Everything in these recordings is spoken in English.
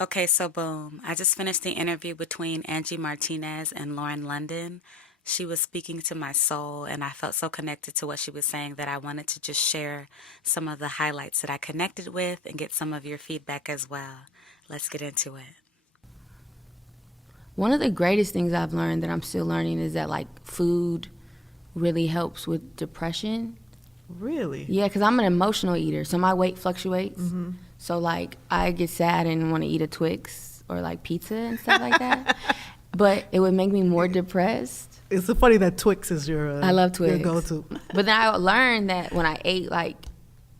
Okay, so boom. I just finished the interview between Angie Martinez and Lauren London. She was speaking to my soul, and I felt so connected to what she was saying that I wanted to just share some of the highlights that I connected with and get some of your feedback as well. Let's get into it. One of the greatest things I've learned that I'm still learning is that like food really helps with depression. Really? Yeah, because I'm an emotional eater, so my weight fluctuates. Mm-hmm. So like I get sad and want to eat a Twix or like pizza and stuff like that. But it would make me more depressed. It's so funny that Twix is I love your Twix. go-to. But then I learned that when I ate like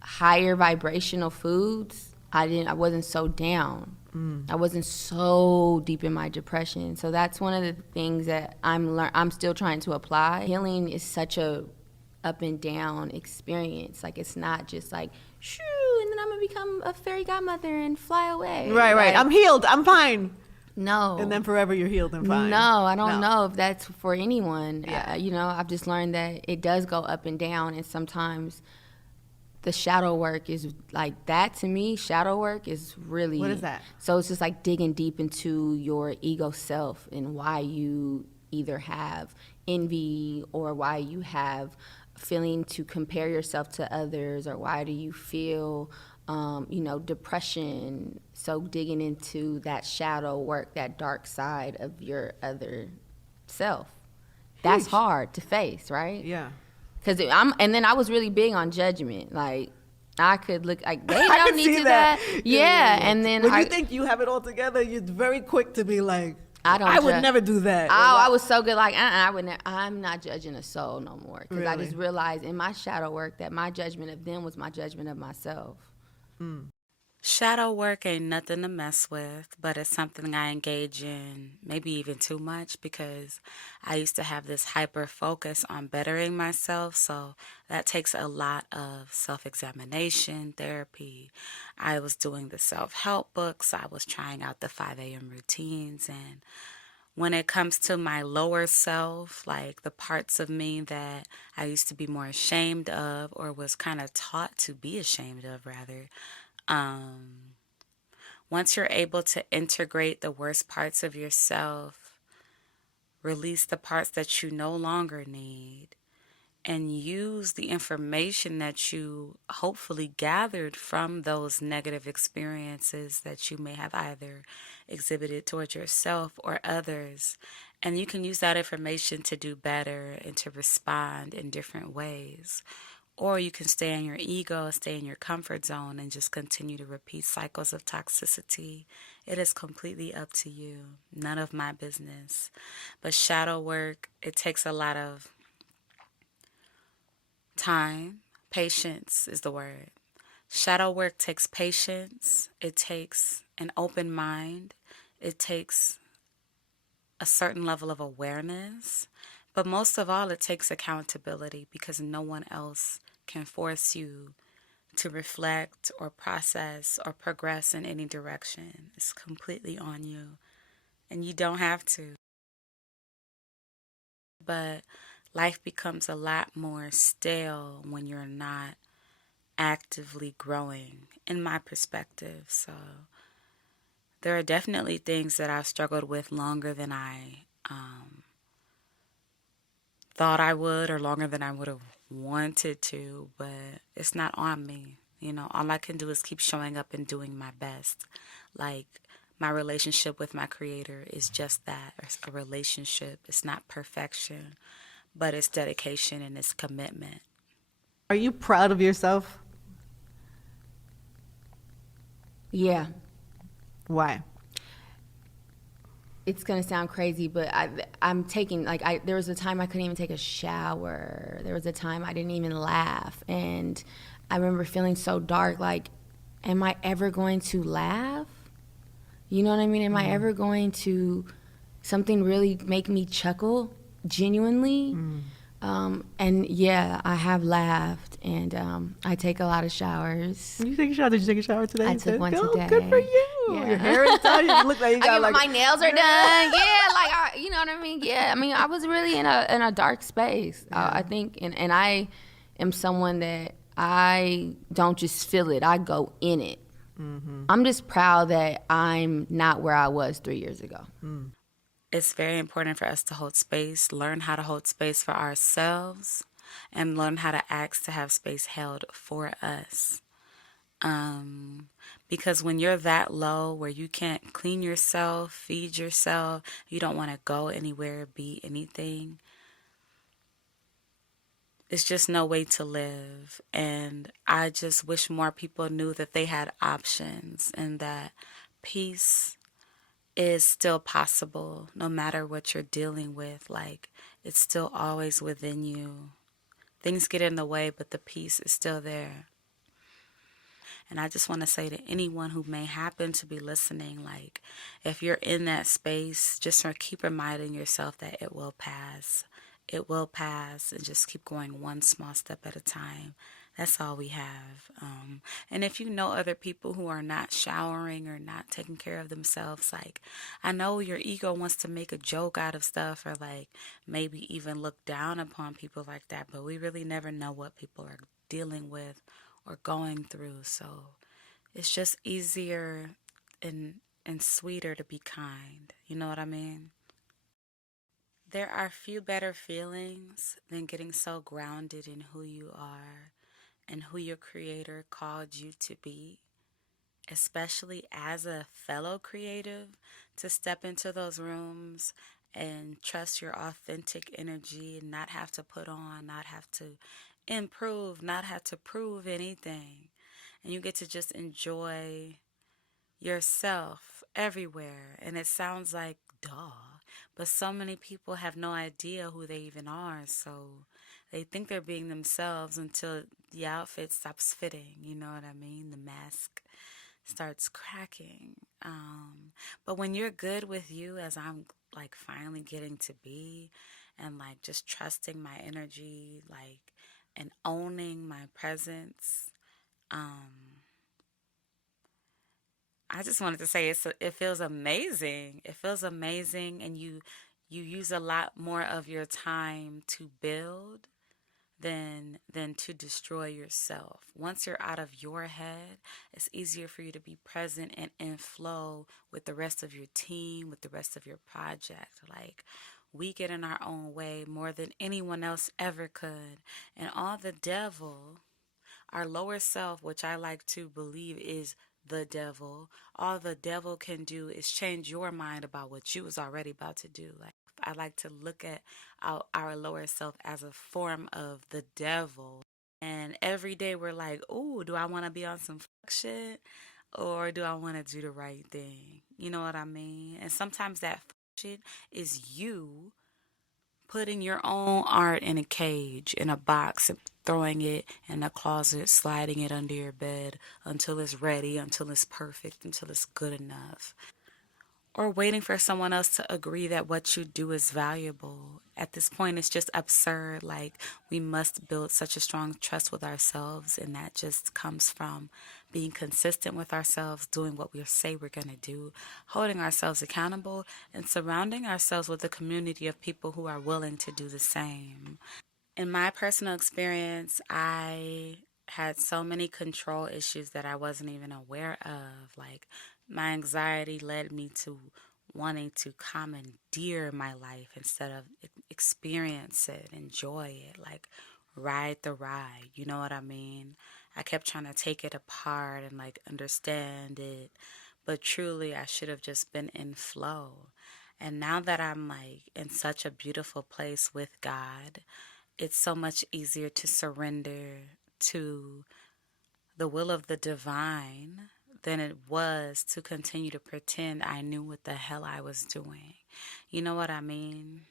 higher vibrational foods, I wasn't so down. I wasn't so deep in my depression. So that's one of the things that I'm still trying to apply. Healing is such a up and down experience. Like it's not just like shoo, and then I'm gonna become a fairy godmother and fly away. Right. Like, I'm healed. I'm fine. no. And then forever you're healed and fine. No, I don't know if that's for anyone. Yeah. I've just learned that it does go up and down, and sometimes the shadow work is like that. To me, shadow work is really. What is that? So it's just like digging deep into your ego self and why you either have envy or why you have feeling to compare yourself to others, or why do you feel depression. So digging into that shadow work, that dark side of your other self, that's Huge. hard to face, right? Yeah. And then I was really big on judgment. Like I could look like they I don't can need see to that. that. Yeah, and then when you think you have it all together, you're very quick to be like, I would never do that. I was so good, like, I'm not judging a soul no more. Because I Really? just realized in my shadow work that my judgment of them was my judgment of myself. Shadow work ain't nothing to mess with, but it's something I engage in maybe even too much because I used to have this hyper focus on bettering myself. So that takes a lot of self examination, therapy. I was doing the self help books, I was trying out the 5 a.m. routines. And when it comes to my lower self, like the parts of me that I used to be more ashamed of or was kind of taught to be ashamed of, rather. Um, Once you're able to integrate the worst parts of yourself, release the parts that you no longer need, and use the information that you hopefully gathered from those negative experiences that you may have either exhibited towards yourself or others. And you can use that information to do better and to respond in different ways. Or you can stay in your ego, stay in your comfort zone, and just continue to repeat cycles of toxicity. It is completely up to you. None of my business. But shadow work, it takes a lot of time. Patience is the word. Shadow work takes patience. It takes an open mind. It takes a certain level of awareness. But most of all, it takes accountability because no one else can force you to reflect or process or progress in any direction. It's completely on you, and you don't have to. But life becomes a lot more stale when you're not actively growing, in my perspective. So there are definitely things that I've struggled with longer than I thought I would or longer than I would have wanted to, but it's not on me. All I can do is keep showing up and doing my best. Like my relationship with my creator is just that. It's a relationship. It's not perfection, but it's dedication and it's commitment. Are you proud of yourself? Yeah. Why? It's gonna sound crazy, but I'm taking there was a time I couldn't even take a shower. There was a time I didn't even laugh, and I remember feeling so dark. Like, am I ever going to laugh? You know what I mean? Am I ever going to something really make me chuckle genuinely? And yeah, I have laughed, and I take a lot of showers. You take a shower? Did you take a shower today? I took one oh, today. Good for you. Yeah. Your hair is done. You look like you got my nails are done. Yeah, you know what I mean? Yeah, I mean, I was really in a dark space. I think, and I am someone that I don't just feel it. I go in it. I'm just proud that I'm not where I was 3 years ago. It's very important for us to hold space, learn how to hold space for ourselves, and learn how to ask to have space held for us. Because when you're that low where you can't clean yourself, feed yourself, you don't want to go anywhere, be anything, it's just no way to live. And I just wish more people knew that they had options and that peace is still possible no matter what you're dealing with. Like, it's still always within you. Things get in the way, but the peace is still there. And I just want to say to anyone who may happen to be listening, like, if you're in that space, just keep reminding yourself that it will pass. It will pass, and just keep going one small step at a time. That's all we have. And if you know other people who are not showering or not taking care of themselves, like, I know your ego wants to make a joke out of stuff or like maybe even look down upon people like that, but we really never know what people are dealing with or going through. So it's just easier and sweeter to be kind. You know what I mean? There are few better feelings than getting so grounded in who you are and who your creator called you to be, especially as a fellow creative, to step into those rooms and trust your authentic energy and not have to put on, not have to improve, not have to prove anything. And you get to just enjoy yourself everywhere. And it sounds like duh, but so many people have no idea who they even are. So they think they're being themselves until the outfit stops fitting. You know what I mean? The mask starts cracking. But when you're good with you, as I'm like finally getting to be, and like just trusting my energy, like, and owning my presence, I just wanted to say it feels amazing. It feels amazing, and you use a lot more of your time to build than to destroy yourself. Once you're out of your head, it's easier for you to be present and in flow with the rest of your team, with the rest of your project. Like, we get in our own way more than anyone else ever could. And all the devil, our lower self, which I like to believe is the devil, all the devil can do is change your mind about what you was already about to do. Like, I like to look at our lower self as a form of the devil. And every day we're like, ooh, do I want to be on some fuck shit? Or do I want to do the right thing? You know what I mean? And sometimes that fuck shit is you putting your own art in a cage, in a box, and throwing it in a closet, sliding it under your bed until it's ready, until it's perfect, until it's good enough. Or waiting for someone else to agree that what you do is valuable. At this point, it's just absurd. Like, we must build such a strong trust with ourselves, and that just comes from being consistent with ourselves, doing what we say we're going to do, holding ourselves accountable, and surrounding ourselves with a community of people who are willing to do the same. In my personal experience, I had so many control issues that I wasn't even aware of. Like, my anxiety led me to wanting to commandeer my life instead of experience it, enjoy it, like ride the ride. You know what I mean? I kept trying to take it apart and like understand it, but truly I should have just been in flow. And now that I'm like in such a beautiful place with God, it's so much easier to surrender to the will of the divine than it was to continue to pretend I knew what the hell I was doing. You know what I mean?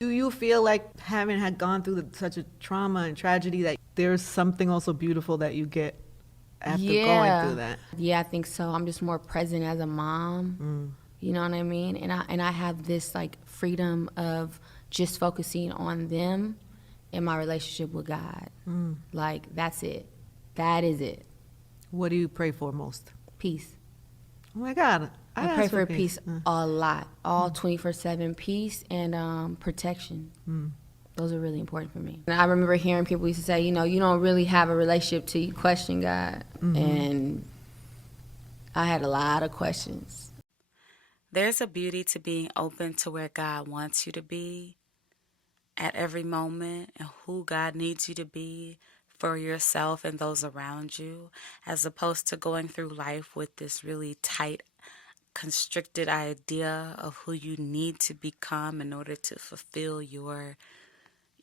Do you feel like having had gone through such a trauma and tragedy that there's something also beautiful that you get after going through that? Yeah, I think so. I'm just more present as a mom. You know what I mean? And I have this like freedom of just focusing on them and my relationship with God. Like, that's it. That is it. What do you pray for most? Peace. Oh my God. I pray for peace a lot. All 24/7 peace and protection. Those are really important for me. And I remember hearing people used to say, you know, you don't really have a relationship till you question God. And I had a lot of questions. There's a beauty to being open to where God wants you to be at every moment and who God needs you to be for yourself and those around you, as opposed to going through life with this really tight, constricted idea of who you need to become in order to fulfill your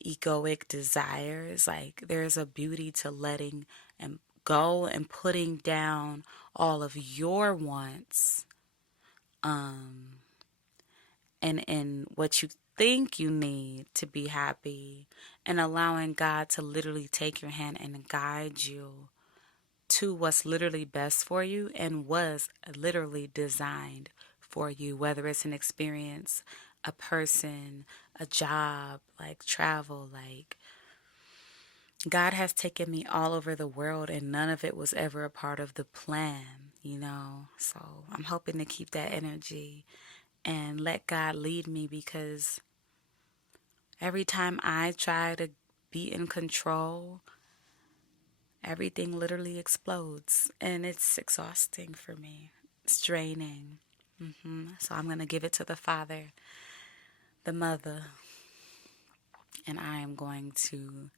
egoic desires. Like, there's a beauty to letting and go and putting down all of your wants, and what you think you need to be happy, and allowing God to literally take your hand and guide you to what's literally best for you and was literally designed for you, whether it's an experience, a person, a job, like travel. Like, God has taken me all over the world and none of it was ever a part of the plan, you know? So I'm hoping to keep that energy and let God lead me, because every time I try to be in control, everything literally explodes and it's exhausting for me. It's draining. So I'm going to give it to the Father, the Mother, and I am going to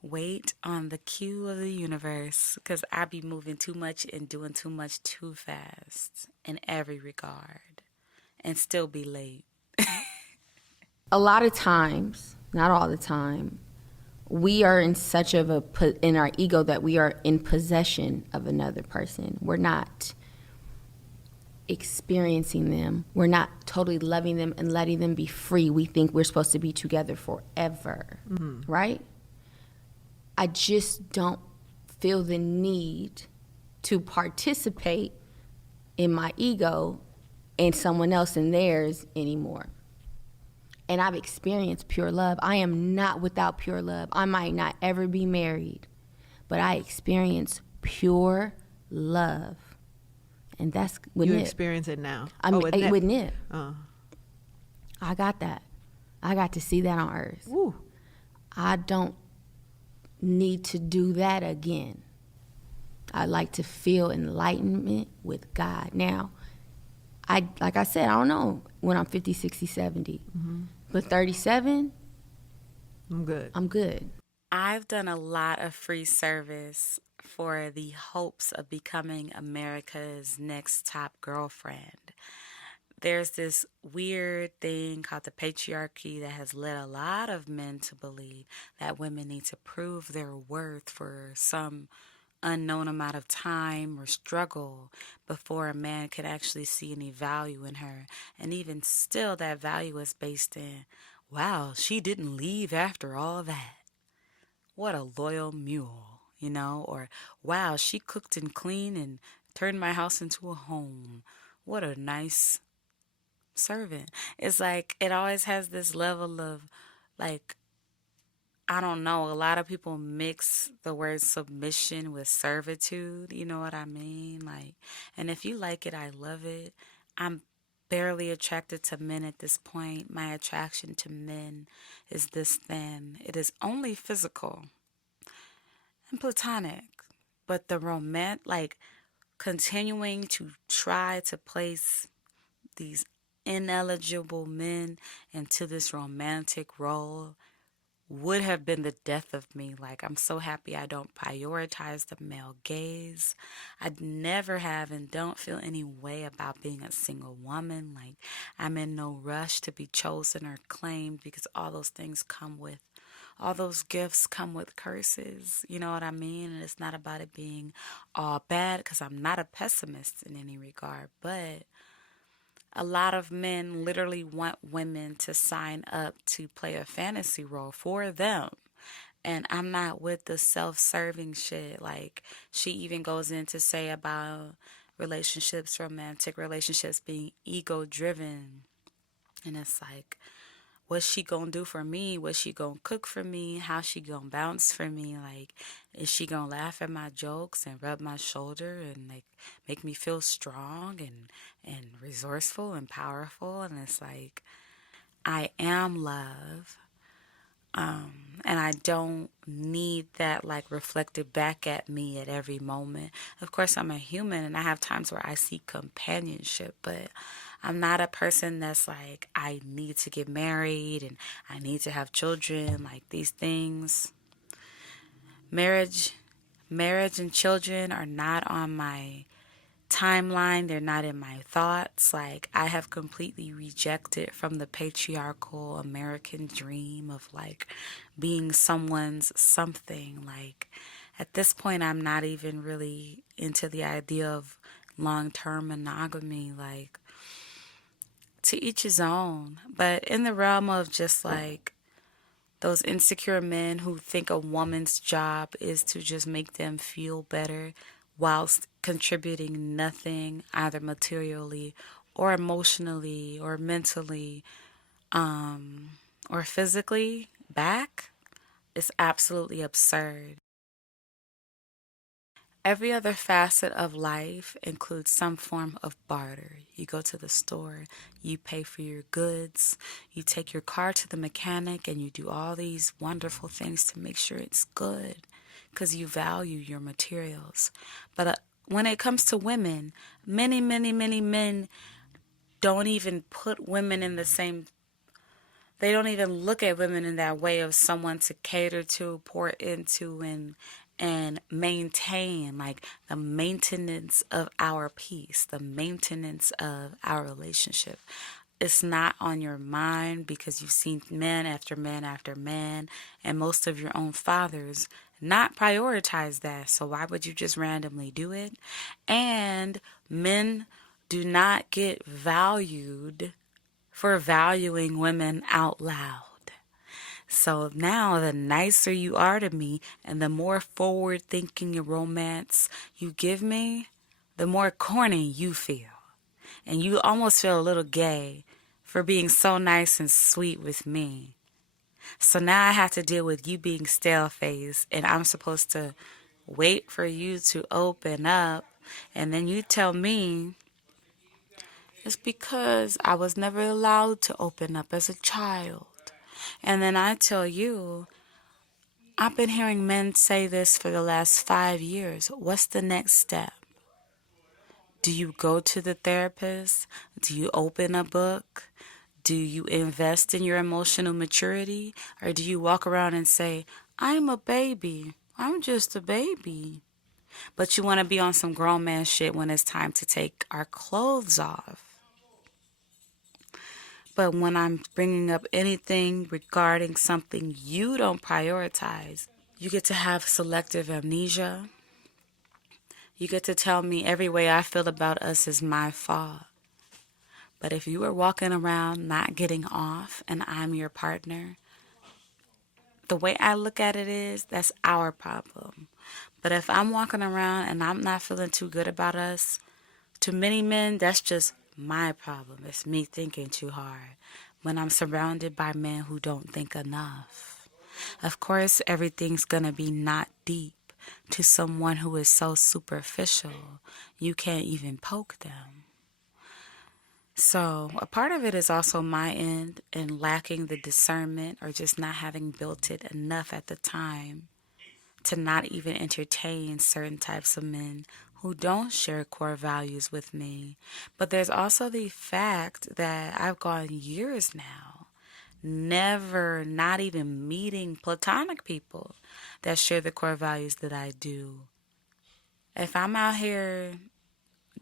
wait on the cue of the universe, because I be moving too much and doing too much too fast in every regard and still be late. A lot of times, not all the time, we are in such of a in our ego that we are in possession of another person. We're not experiencing them. We're not totally loving them and letting them be free. We think we're supposed to be together forever, right? I just don't feel the need to participate in my ego and someone else in theirs anymore. And I've experienced pure love. I am not without pure love. I might not ever be married, but I experience pure love. And that's with You Nip. experience it now. I mean, with Nip. Oh. I got that. I got to see that on earth. Woo. I don't need to do that again. I like to feel enlightenment with God. Now, like I said, I don't know when I'm 50, 60, 70. But 37, I'm good. I'm good. I've done a lot of free service for the hopes of becoming America's next top girlfriend. There's this weird thing called the patriarchy that has led a lot of men to believe that women need to prove their worth for some unknown amount of time or struggle before a man could actually see any value in her. And even still, that value is based in, wow, she didn't leave after all that. What a loyal mule, you know? Or, wow, she cooked and cleaned and turned my house into a home. What a nice servant. It's like it always has this level of, like, I don't know, a lot of people mix the word submission with servitude, you know what I mean? Like, and if you like it, I love it. I'm barely attracted to men at this point. My attraction to men is this thin. It is only physical and platonic. But the like, continuing to try to place these ineligible men into this romantic role would have been the death of me. Like, I'm so happy I don't prioritize the male gaze. I'd never have and don't feel any way about being a single woman. Like, I'm in no rush to be chosen or claimed, because all those gifts come with curses. You know what I mean? And it's not about it being all bad, because I'm not a pessimist in any regard, but a lot of men literally want women to sign up to play a fantasy role for them. And I'm not with the self-serving shit. Like, she even goes in to say about relationships, romantic relationships being ego-driven. And it's like, what's she gonna do for me? What's she gonna cook for me? How's she gonna bounce for me? Like, is she gonna laugh at my jokes and rub my shoulder and, like, make me feel strong and resourceful and powerful? And it's like, I am love. And I don't need that like reflected back at me at every moment. Of course, I'm a human and I have times where I seek companionship, but I'm not a person that's like, I need to get married and I need to have children, like these things. Marriage, marriage and children are not on my timeline. They're not in my thoughts. Like, I have completely rejected from the patriarchal American dream of like being someone's something. Like, at this point, I'm not even really into the idea of long term monogamy. Like, to each his own. But in the realm of just like those insecure men who think a woman's job is to just make them feel better whilst contributing nothing, either materially or emotionally or mentally or physically back, is absolutely absurd. Every other facet of life includes some form of barter. You go to the store, you pay for your goods, you take your car to the mechanic, and you do all these wonderful things to make sure it's good because you value your materials. But when it comes to women, many, many, many men don't even put women in the same, they don't even look at women in that way of someone to cater to, pour into, and maintain, like the maintenance of our peace, the maintenance of our relationship. It's not on your mind because you've seen man after man after man, and most of your own fathers not prioritize that. So why would you just randomly do it? And men do not get valued for valuing women out loud. So now, the nicer you are to me and the more forward thinking romance you give me, the more corny you feel. And you almost feel a little gay for being so nice and sweet with me. So now I have to deal with you being stale faced, and I'm supposed to wait for you to open up. And then you tell me it's because I was never allowed to open up as a child. And then I tell you, I've been hearing men say this for the last 5 years. What's the next step? Do you go to the therapist? Do you open a book? Do you invest in your emotional maturity? Or do you walk around and say, I'm a baby. I'm just a baby. But you want to be on some grown man shit when it's time to take our clothes off. But when I'm bringing up anything regarding something you don't prioritize, you get to have selective amnesia. You get to tell me every way I feel about us is my fault. But if you are walking around not getting off and I'm your partner, the way I look at it is that's our problem. But if I'm walking around and I'm not feeling too good about us, to many men, that's just my problem. It's me thinking too hard when I'm surrounded by men who don't think enough. Of course, everything's gonna be not deep to someone who is so superficial you can't even poke them. So, a part of it is also my end and lacking the discernment or just not having built it enough at the time to not even entertain certain types of men who don't share core values with me. But there's also the fact that I've gone years now, never, not even meeting platonic people that share the core values that I do. If I'm out here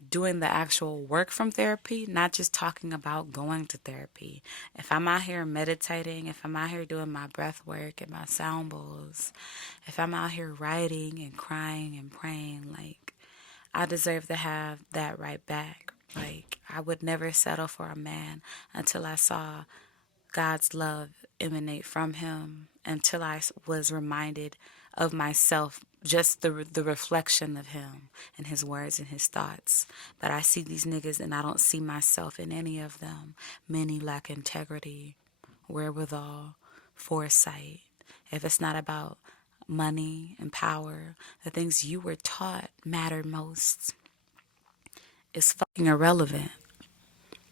doing the actual work from therapy, not just talking about going to therapy. If I'm out here meditating, if I'm out here doing my breath work and my sound bowls, if I'm out here writing and crying and praying, like, I deserve to have that right back. Like, I would never settle for a man until I saw God's love emanate from him, until I was reminded of myself, just the reflection of him and his words and his thoughts. But I see these niggas and I don't see myself in any of them. Many lack integrity, wherewithal, foresight. If it's not about money and power, the things you were taught matter most. It's fucking irrelevant.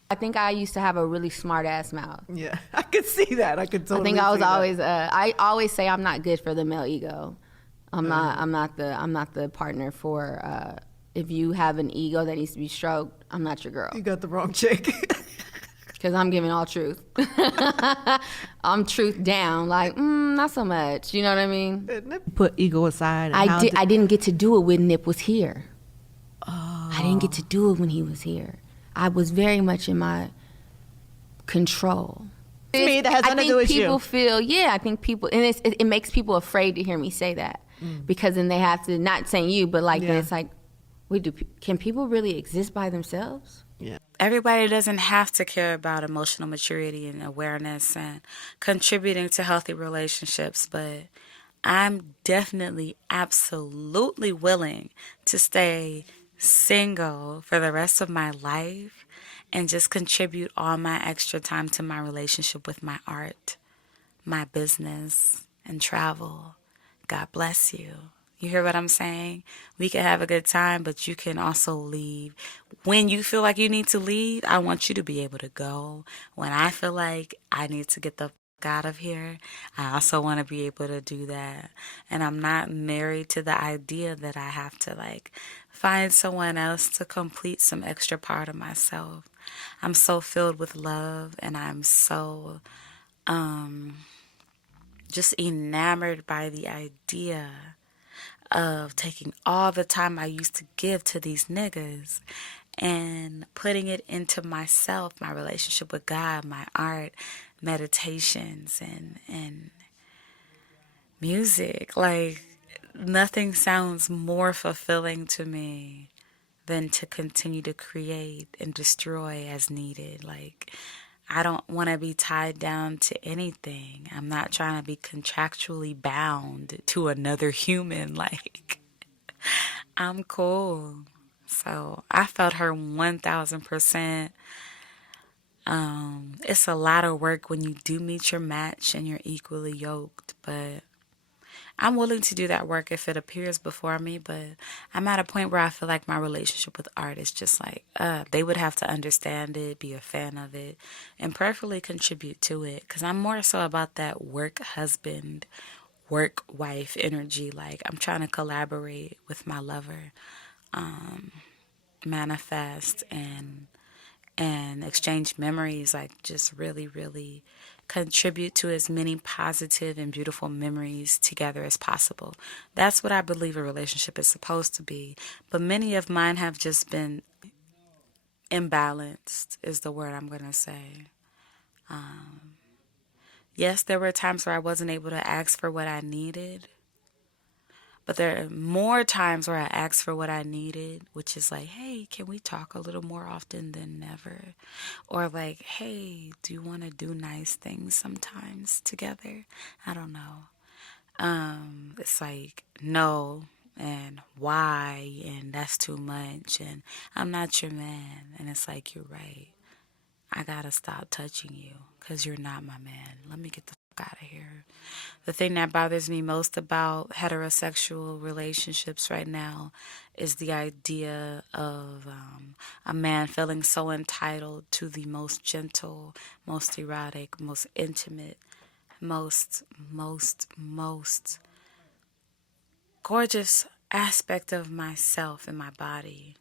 I think I used to have a really smart ass mouth. Yeah, I could see that. I could I totally think I was see that. always. I always say I'm not good for the male ego. I'm not. I'm not the partner for. If you have an ego that needs to be stroked, I'm not your girl. You got the wrong chick. Because I'm giving all truth. I'm truth down. Like, not so much. You know what I mean? Put ego aside. And I didn't get to do it when Nip was here. Oh. I didn't get to do it when he was here. I was very much in my control. Me, that has nothing to do with you. I think people feel, I think people, and it makes people afraid to hear me say that. Because then they have to, not saying you, but like, then it's like, can people really exist by themselves? Yeah. Everybody doesn't have to care about emotional maturity and awareness and contributing to healthy relationships, but I'm definitely absolutely willing to stay single for the rest of my life and just contribute all my extra time to my relationship with my art, my business, and travel. God bless you. You hear what I'm saying? We can have a good time, but you can also leave. When you feel like you need to leave, I want you to be able to go. When I feel like I need to get the fuck out of here, I also want to be able to do that. And I'm not married to the idea that I have to like find someone else to complete some extra part of myself. I'm so filled with love, and I'm so just enamored by the idea of taking all the time I used to give to these niggas and putting it into myself, my relationship with God, my art, meditations, and music. Like, nothing sounds more fulfilling to me than to continue to create and destroy as needed. Like, I don't want to be tied down to anything. I'm not trying to be contractually bound to another human. Like, I'm cool. So I felt her 1000%. It's a lot of work when you do meet your match and you're equally yoked, but I'm willing to do that work if it appears before me, but I'm at a point where I feel like my relationship with art is just like, they would have to understand it, be a fan of it, and prayerfully contribute to it. Because I'm more so about that work husband, work wife energy. Like, I'm trying to collaborate with my lover, manifest and exchange memories, like just really, really contribute to as many positive and beautiful memories together as possible. That's what I believe a relationship is supposed to be. But many of mine have just been imbalanced, is the word I'm going to say. Yes, there were times where I wasn't able to ask for what I needed. But there are more times where I ask for what I needed, which is like, hey, can we talk a little more often than never? Or like, hey, do you want to do nice things sometimes together? I don't know. It's like, no, and why, and that's too much, and I'm not your man. And it's like, you're right. I gotta stop touching you because you're not my man. Let me get the fuck out of here. The thing that bothers me most about heterosexual relationships right now is the idea of a man feeling so entitled to the most gentle, most erotic, most intimate, most gorgeous aspect of myself and my body.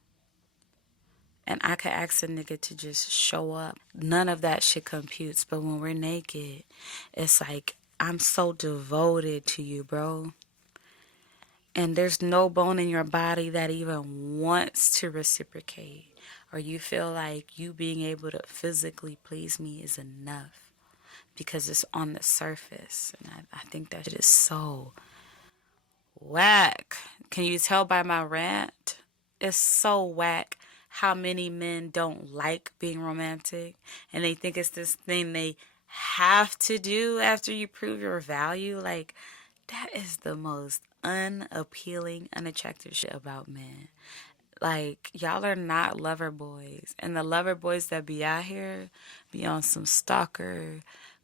And I could ask a nigga to just show up. None of that shit computes. But when we're naked, it's like, I'm so devoted to you, bro. And there's no bone in your body that even wants to reciprocate. Or you feel like you being able to physically please me is enough. Because it's on the surface. And I think that shit is so whack. Can you tell by my rant? It's so whack how many men don't like being romantic and they think it's this thing they have to do after you prove your value. Like, that is the most unappealing, unattractive shit about men. Like, y'all are not lover boys. And the lover boys that be out here be on some stalker,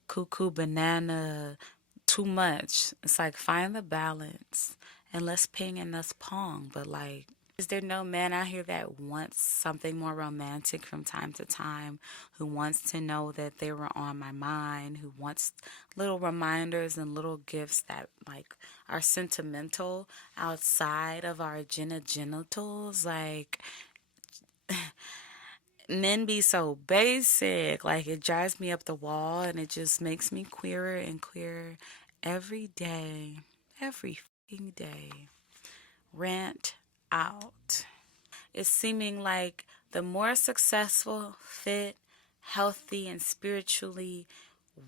cuckoo banana, too much. It's like, find the balance and let's ping and let's pong. But like, Is there no man out here that wants something more romantic from time to time, who wants to know that they were on my mind, who wants little reminders and little gifts that like are sentimental outside of our genitals? Like, men be so basic. Like, it drives me up the wall and it just makes me queerer and queerer every day. Every fucking day. Rant out. It's seeming like the more successful, fit, healthy, and spiritually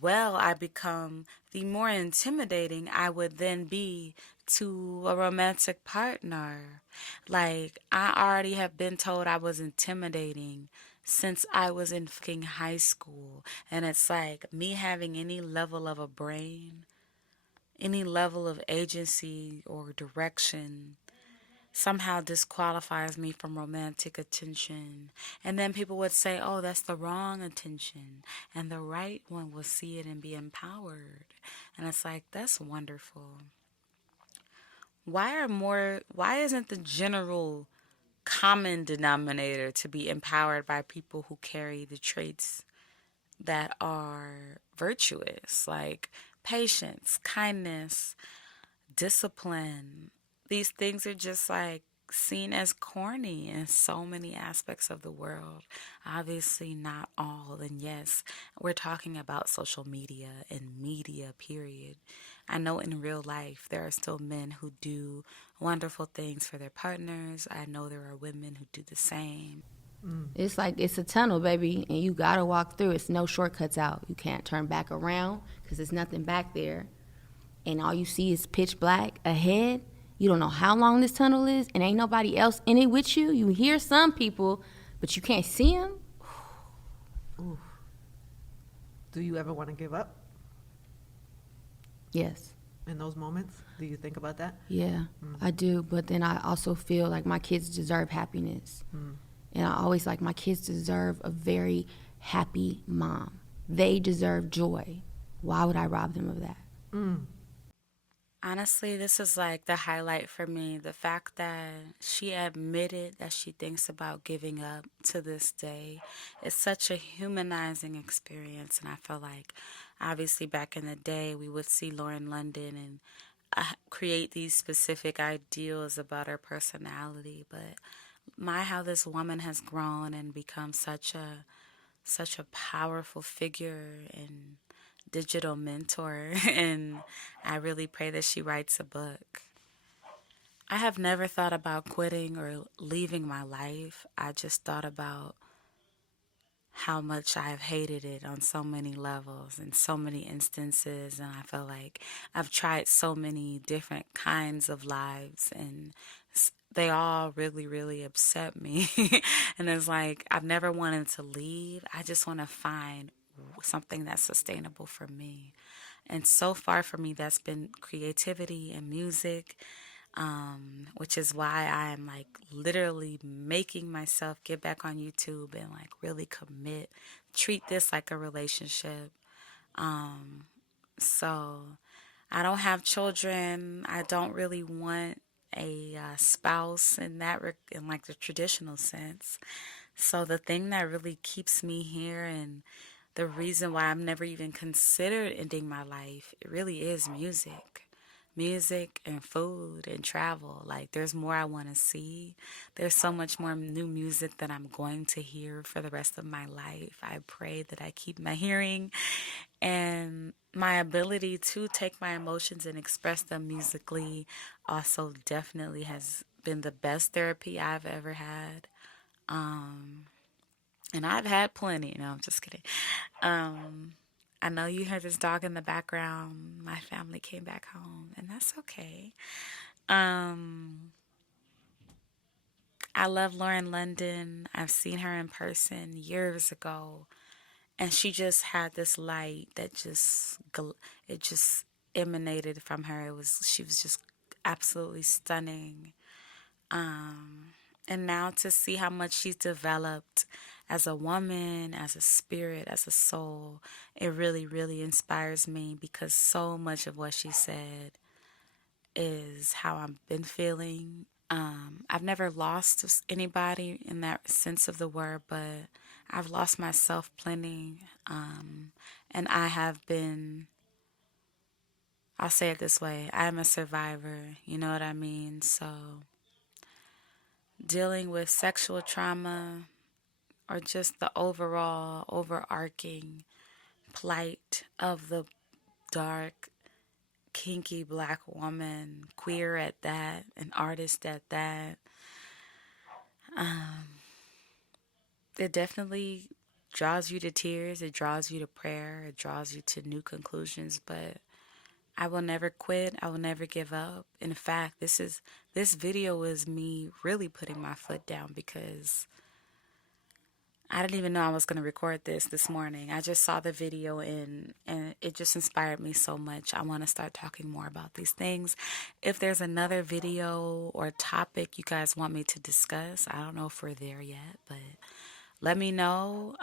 well I become, the more intimidating I would then be to a romantic partner. Like, I already have been told I was intimidating since I was in fucking high school. And it's like me having any level of a brain, any level of agency or direction somehow disqualifies me from romantic attention. And then people would say, oh, that's the wrong attention. And the right one will see it and be empowered. And it's like, that's wonderful. Why isn't the general common denominator to be empowered by people who carry the traits that are virtuous, like patience, kindness, discipline? These things are just like seen as corny in so many aspects of the world. Obviously, not all. And yes, we're talking about social media and media, period. I know in real life there are still men who do wonderful things for their partners. I know there are women who do the same. It's like it's a tunnel, baby, and you gotta walk through. It's no shortcuts out. You can't turn back around because there's nothing back there, and all you see is pitch black ahead. You don't know how long this tunnel is, and ain't nobody else in it with you. You hear some people, but you can't see them. Ooh. Do you ever want to give up Yes, in those moments? Do you think about that? yeah, I do. But then I also feel like my kids deserve happiness. And I always like my kids deserve a very happy mom. They deserve joy. Why would I rob them of that? Honestly, this is like the highlight for me. The fact that she admitted that she thinks about giving up to this day is such a humanizing experience. And I feel like, obviously, back in the day, we would see Lauren London and create these specific ideals about her personality. But my, how this woman has grown and become such a powerful figure and digital mentor. And I really pray that she writes a book. I have never thought about quitting or leaving my life. I just thought about how much I've hated it on so many levels and so many instances. And I feel like I've tried so many different kinds of lives, and they all really, really upset me. And it's like, I've never wanted to leave. I just want to find something that's sustainable for me. And so far for me, that's been creativity and music, which is why I'm like literally making myself get back on YouTube and like really commit, treat this like a relationship. So I don't have children. I don't really want a spouse in in like the traditional sense. So the thing that really keeps me here and the reason why I've never even considered ending my life, it really is music. Music and food and travel. Like, there's more I want to see. There's so much more new music that I'm going to hear for the rest of my life. I pray that I keep my hearing and my ability to take my emotions and express them musically also definitely has been the best therapy I've ever had. And I've had plenty. No, I'm just kidding. I know you heard this dog in the background. My family came back home, and that's okay. I love Lauren London. I've seen her in person years ago, and she just had this light that it just emanated from her. She was just absolutely stunning. And now to see how much she's developed as a woman, as a spirit, as a soul, it really, really inspires me because so much of what she said is how I've been feeling I've never lost anybody in that sense of the word, but I've lost myself plenty. And I have been, I'll say it this way, I am a survivor. You know what I mean? So dealing with sexual trauma or just the overall overarching plight of the dark, kinky black woman, queer at that, an artist at that, it definitely draws you to tears, it draws you to prayer, it draws you to new conclusions, but I will never quit. I will never give up. In fact, this video is me really putting my foot down because I didn't even know I was going to record this morning. I just saw the video and it just inspired me so much. I want to start talking more about these things. If there's another video or topic you guys want me to discuss, I don't know if we're there yet, but let me know.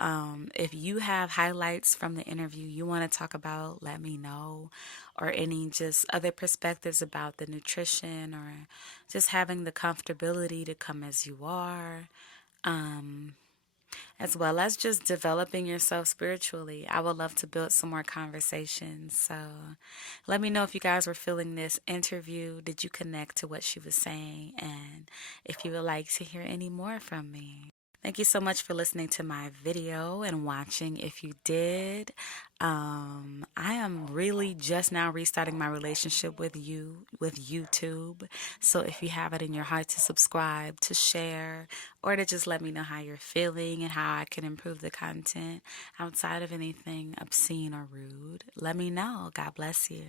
If you have highlights from the interview you want to talk about, let me know. Or any just other perspectives about the nutrition or just having the comfortability to come as you are. As well as just developing yourself spiritually. I would love to build some more conversations. So let me know if you guys were feeling this interview. Did you connect to what she was saying? And if you would like to hear any more from me. Thank you so much for listening to my video and watching if you did. I am really just now restarting my relationship with YouTube. So if you have it in your heart to subscribe, to share, or to just let me know how you're feeling and how I can improve the content outside of anything obscene or rude, let me know. God bless you.